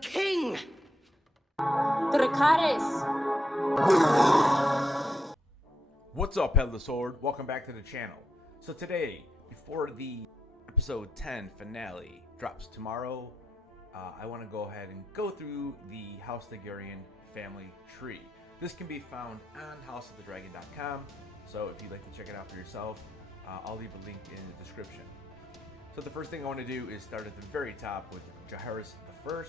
king! What's up, Headless Horde? Welcome back to the channel. So today, before the episode 10 finale drops tomorrow, I want to go ahead and go through the House Targaryen family tree. This can be found on houseofthedragon.com, so if you'd like to check it out for yourself, I'll leave a link in the description. So the first thing I want to do is start at the very top with Jaehaerys I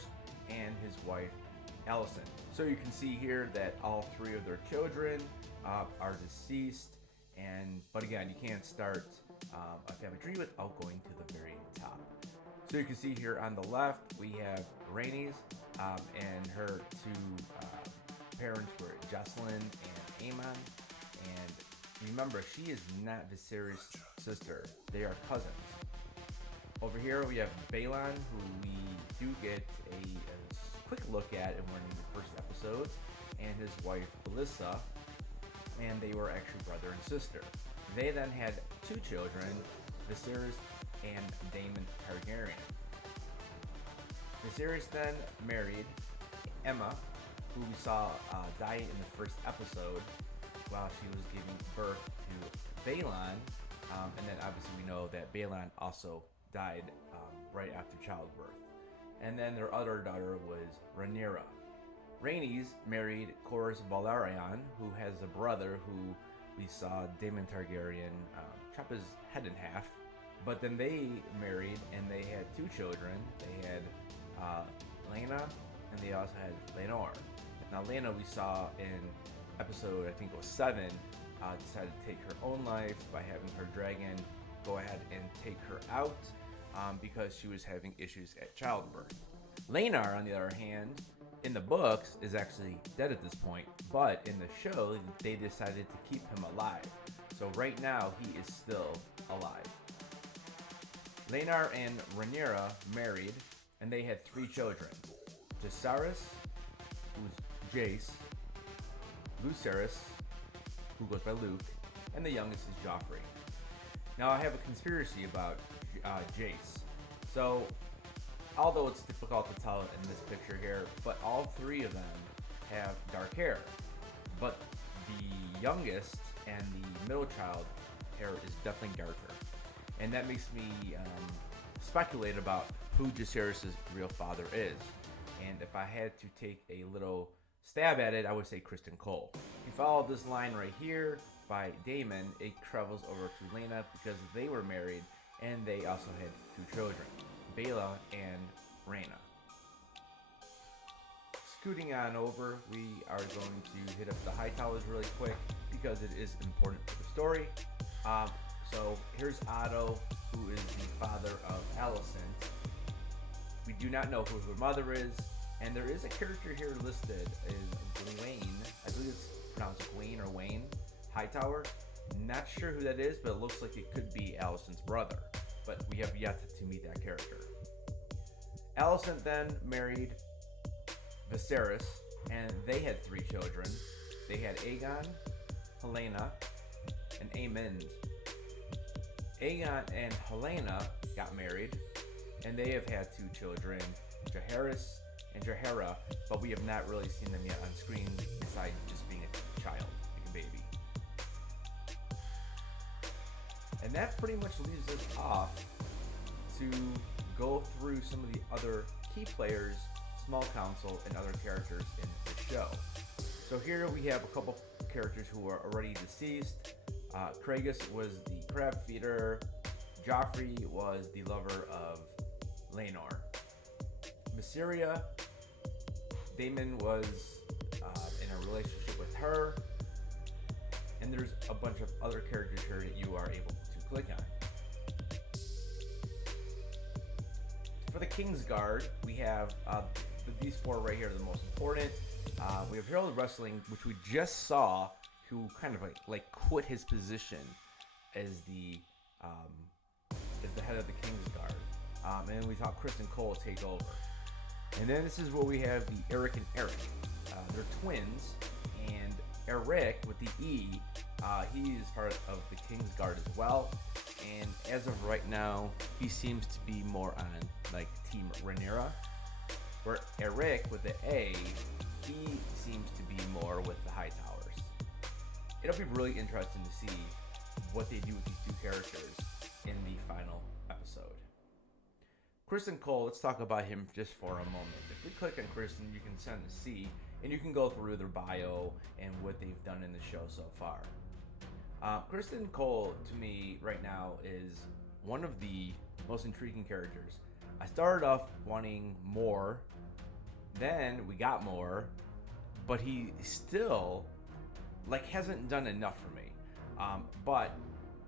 and his wife Alicent. So you can see here that all three of their children are deceased, but again, you can't start a family tree without going to the very top. So you can see here on the left we have Rhaenys, and her two parents were Jocelyn and Aemon. And remember, she is not Viserys' sister; they are cousins. Over here we have Balon, who we do get a quick look at in one of the first episodes, and his wife Alyssa, and they were actually brother and sister. They then had two children, Viserys and Daemon Targaryen. Viserys then married Emma, who we saw die in the first episode while she was giving birth to Balon, and then obviously we know that Balon also died right after childbirth. And then their other daughter was Rhaenyra. Rhaenys married Corlys Velaryon, who has a brother who we saw Daemon Targaryen chop his head in half. But then they married and they had two children. They had Laena, and they also had Laenor. Now Laena, we saw in episode, I think it was 7, decided to take her own life by having her dragon go ahead and take her out because she was having issues at childbirth. Laenor, on the other hand, in the books is actually dead at this point, but in the show they decided to keep him alive. So right now he is still alive. Laenor and Rhaenyra married, and they had 3 children: Jacaerys, who's Jace; Lucerys, who goes by Luke, and the youngest is Joffrey. Now I have a conspiracy about Jace. So although it's difficult to tell in this picture here, but all 3 of them have dark hair. But the youngest and the middle child hair is definitely darker. And that makes me speculate about who Jacaerys' real father is. And if I had to take a little stab at it, I would say Criston Cole. If you follow this line right here by Daemon, it travels over to Laena because they were married and they also had 2 children, Baela and Rhaena. Scooting on over, we are going to hit up the Hightowers really quick because it is important for the story. So here's Otto, who is the father of Alicent. We do not know who her mother is, and there is a character here listed as Gwaine. I believe it's pronounced Gwaine or Wayne Hightower. Not sure who that is, but it looks like it could be Alicent's brother, but we have yet to meet that character. Alicent then married Viserys, and they had 3 children. They had Aegon, Helena, and Aemond. Aegon and Helena got married, and they have had 2 children, Jaehaerys and Jaehaera, but we have not really seen them yet on screen besides just being a child, like a baby. And that pretty much leaves us off to go through some of the other key players, small council, and other characters in the show. So here we have a couple characters who are already deceased. Kragus was the crab feeder. Joffrey was the lover of Laenor. Mysaria, Daemon was in a relationship with her. And there's a bunch of other characters here that you are able to click on. For the Kingsguard, we have these 4 right here are the most important. We have Harold Wrestling, which we just saw, who kind of like quit his position as the head of the Kingsguard. And we saw Criston Cole take over. And then this is where we have the Eric and Eric. They're twins, and Eric with the E, he is part of the Kingsguard as well. And as of right now, he seems to be more on like Team Rhaenyra. Where Eric with the A, he seems to be more with the Hightowers. It'll be really interesting to see what they do with these two characters in the final episode. Criston Cole, let's talk about him just for a moment. If we click on Criston, you can send to see, and you can go through their bio and what they've done in the show so far. Criston Cole, to me, right now, is one of the most intriguing characters. I started off wanting more, then we got more, but he still hasn't done enough for me. But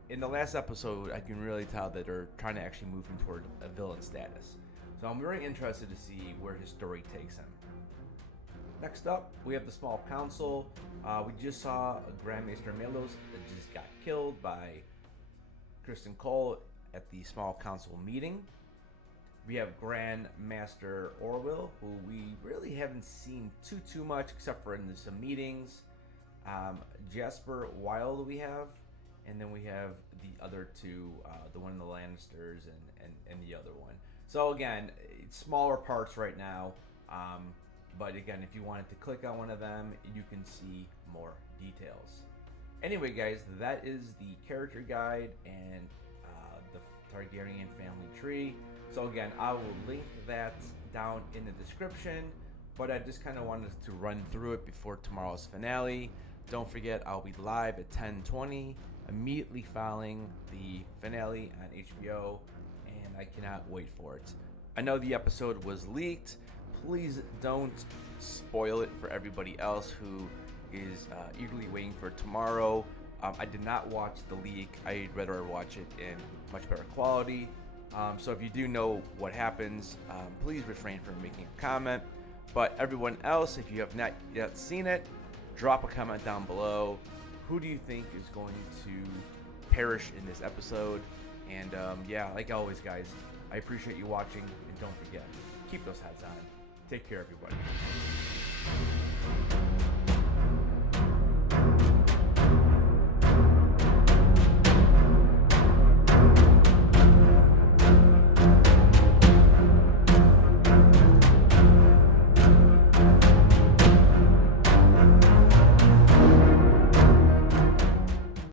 in the last episode, I can really tell that they're trying to actually move him toward a villain status. So I'm very interested to see where his story takes him. Next up, we have the Small Council. We just saw Grand Maester Melos that just got killed by Criston Cole at the Small Council meeting. We have Grand Master Orwell, who we really haven't seen too much except for in some meetings. Jasper Wilde we have, and then we have the other two, the one in the Lannisters and the other one. So again, it's smaller parts right now, but again, if you wanted to click on one of them, you can see more details. Anyway, guys, that is the character guide and the Targaryen family tree. So again, I will link that down in the description, but I just kind of wanted to run through it before tomorrow's finale. Don't forget, I'll be live at 10:20, immediately following the finale on HBO, and I cannot wait for it. I know the episode was leaked. Please don't spoil it for everybody else who is eagerly waiting for tomorrow. I did not watch the leak. I'd rather watch it in much better quality. So if you do know what happens, please refrain from making a comment. But everyone else, if you have not yet seen it, drop a comment down below. Who do you think is going to perish in this episode? And yeah, like always, guys, I appreciate you watching. And don't forget, keep those heads on. Take care, everybody.